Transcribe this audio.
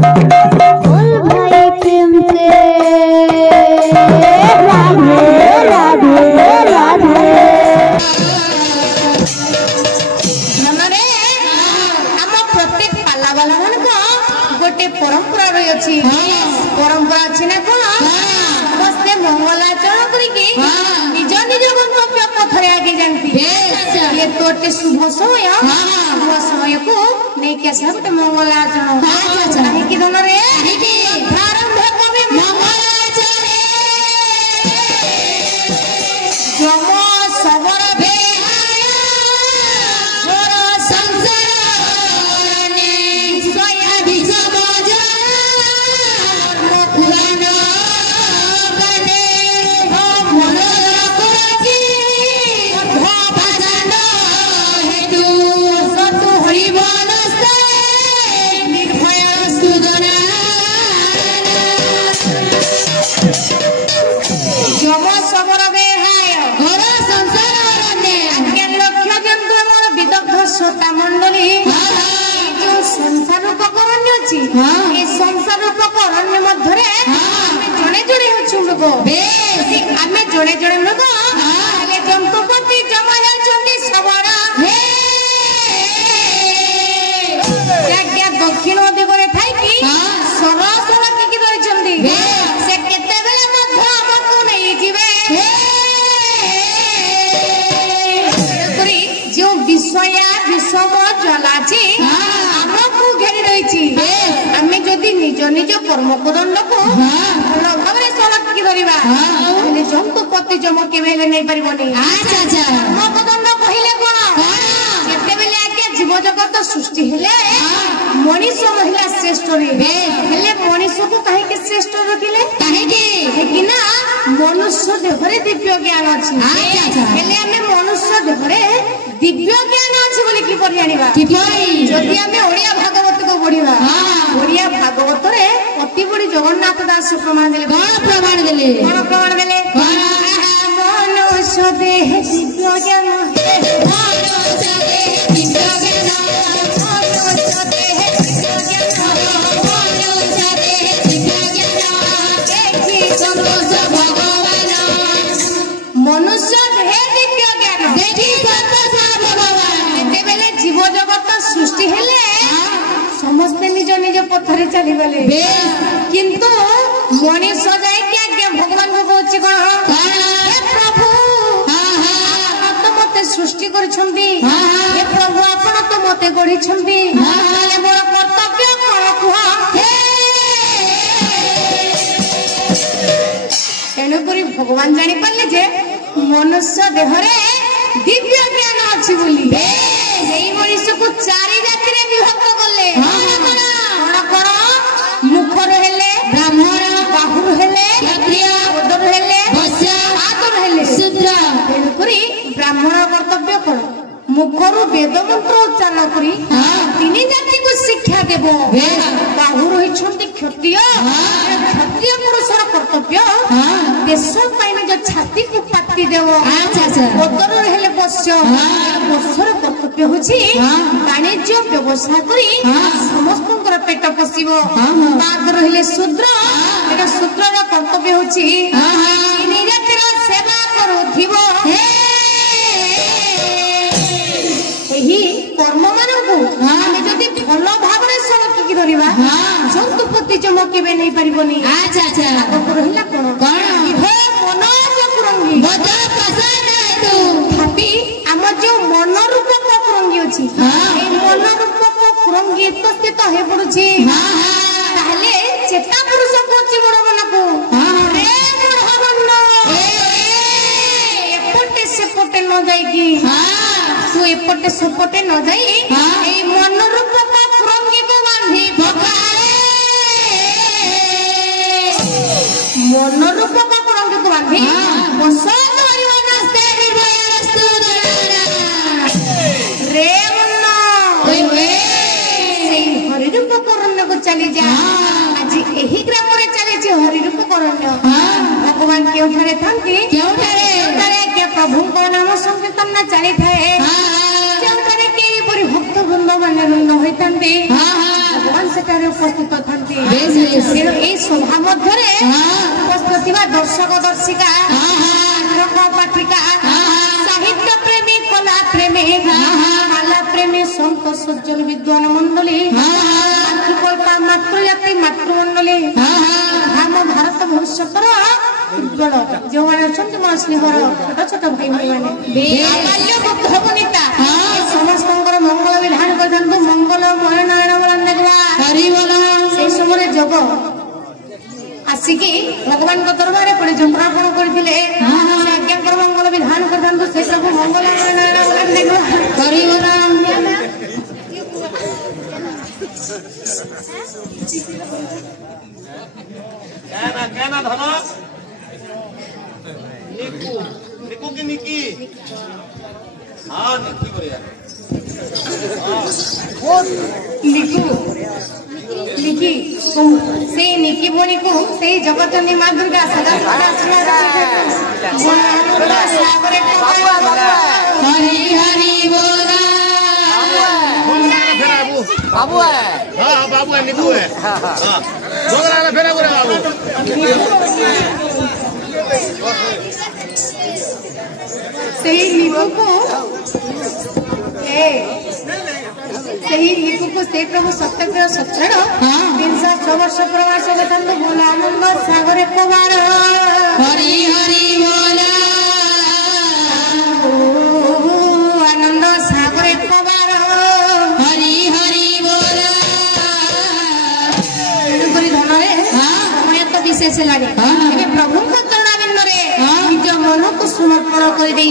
बोल भाई प्रेम से राधे राधे राधे। नमरे हम प्रत्येक पाला वाला मन को गोटे परंपरा रही अछि। परंपरा अछि ना कोन समस्ते मंगलाचरण करी के निज निज गंतव्य पथरे आगे जानती। ये तोटे शुभ समय को नहीं के सब गोटे मंगलाचरण काहे कि दोन रे प्रारंभ कबे मंगलाचरण जम सबर भे श्रोता मंडली जो संसार उपकरण अच्छी ये संसार उपकरण मध्य जड़े जड़े लोक आम जड़े जड़े लोक जंतुपति जमा जाती सबरा दक्षिण दिगरे थी सरस रखिकी रही से केतबेले नहीं जीवे जो विषया विषम जलाची आमको घेरी रही आम जदि निज निज कर्म दंड को भल भाव संरक्षित करवा जंतुपति जम केवे नहीं पारबनी कर्मदंड कहले कौन जितेबेले आगे जीव जगत सृष्टि हेले मनीष महिला श्रेष्ठ हेले मनीष को कहीं श्रेष्ठ रखिले कहीं मनुष्य देहरे दिव्य ज्ञान अच्छी मनुष्य देहरे दिव्य ज्ञान अच्छी बोली किपर जानिबा जदि आमे ओडिया भागवत को पढ़िबा ओडिया भागवत रे अति बड़ी जगन्नाथ दास प्रमाण देले मनुष्य देह दिव्य ज्ञान मनुष्य देह दिव्य ज्ञान जेतेबेले जीव जगत सृष्टि हेले समस्त निज निज पथरे चली गले किंतु मनुष्य जाय के आज्ञा भगवान को कहछि कोन हे प्रभु आप तो मते सृष्टि करछंती हे प्रभु आपण तो मते गढी छंती ताले मोर कर्तव्य कोन कुहा एनुपुरी भगवान जानि पाले जे मनुष्य देहरे दिव्य ज्ञान अच्छी बोली मनुष्य को चारि जाति रे विभक्त करले मुखर हेले ब्राह्मण बाहुर हेले क्षत्रिय उदर हेले वैश्य आदर हेले शूद्र तेणुकरी ब्राह्मण कर्तव्य कौन मुखरु वेद मंत्र उच्चारण करी तीन जाति को शिक्षा देव बाहुर होइछंती क्षत्रिय क्षत्रिय पुरुषर कर्तव्य देश जो छाती को पाती देव उदर हेले वैश्य वैश्यर कर्तव्य होछि वाणिज्य व्यवसाय करी समस्त पेट पोषिबो बाग रहिले शूद्र एटा शूद्रर कर्तव्य होछि तीन जातिर सेवा करूथिबो कर्म मानू आम जदि भल भाव संरक्षित करवा जंतुपति चमकेबे नहीं पारबनी रहा कौन मन भाभी आम जो मन रूपक कुरंगी अच्छी मन रूपक कुरंगी स्थित हो पड़ुछि चेता पुरुष कौन बड़ मन को एपटे सेपटे न जाइकी तू एपटे सेपटे न जाई मन रूपक कुरंगी को बांधी मन रूपक कुरंगी को बांधी रे हरिरूप करण्य को चली जा आज यही ग्राम चली हरिरूप करण्य भगवान केउठारे थांती प्रभु को नाम संकीर्तन चली थाए भक्त वृंद मान वृंद होता भगवान ସେଠାରେ ଉପସ୍ଥିତ ଥାନ୍ତି। ତେଣୁ ଏଇ ସଭା ମଧ୍ୟରେ ଉପସ୍ଥିତ ଥିବା ଦର୍ଶକ ଦର୍ଶିକା, ପାଠକ ପାଠିକା, ସାହିତ୍ୟ ପ୍ରେମୀ, କଳା ପ୍ରେମୀ, କଳା ପ୍ରେମୀ, ସନ୍ତ ସଜ୍ଜନ ବିଦ୍ୱାନ ମଣ୍ଡଳୀ, ମାତୃକଳ୍ପା ମାତୃଜାତି ମାତୃମଣ୍ଡଳୀ, ଆମ ଭାରତ ଭବିଷ୍ୟତର ଉଜ୍ଜଳ ଯେଉଁମାନେ ଅଛନ୍ତି ମୋ ସ୍ନେହର ଛୋଟ ଛୋଟ ଭାଇ ଭାଇମାନେ, ବାଲ୍ୟ ବୁଦ୍ଧ ବନିତା, ସମସ୍ତଙ୍କର ମଙ୍ଗଳ ବିଧାନ କରିଥାନ୍ତୁ। ମଙ୍ଗଳ ମୟନାରାୟଣ ବଳନ ଦେଖିବା ସେଇ ସମୟରେ ଯୋଗ ଆସିକି ଭଗବାନଙ୍କ ଦରବାରରେ ପଡି ଯନ୍ତ୍ରାର୍ପଣ କରିଥିଲେ। ସେ ଆଜ୍ଞାଙ୍କର ମଙ୍ଗଳ ବିଧାନ କରିଥାନ୍ତୁ। ସେ ସବୁ ମଙ୍ଗଳ ମୟନାରାୟଣ ବଳନ ଦେଖିବା। क्या धन निकू निकू की निकी हाँ निकी बढ़िया लिखू लिखी से निकी बोनी को से जगतनी माँ दुर्गा सदा हरि हरि बोला बाबू है हाँ बाबू है निकू है हाँ फेरा बोले बाबू सही लिखू को से प्रभु सत्यप्रिय सच्चर 306 वर्ष प्रवास गतंतु बोला आनंद सागरे पवार हरि हरि बोला आनंद सागरे पवार हरि हरि बोला धନରେ ସମୟ ତ ବିଶେଷ ହେଲାଣି। ଏବେ ପ୍ରଭୁଙ୍କ ଚରଣାବିନ୍ଦରେ ନିଜ ମନକୁ ସମର୍ପଣ କରିଦେଇ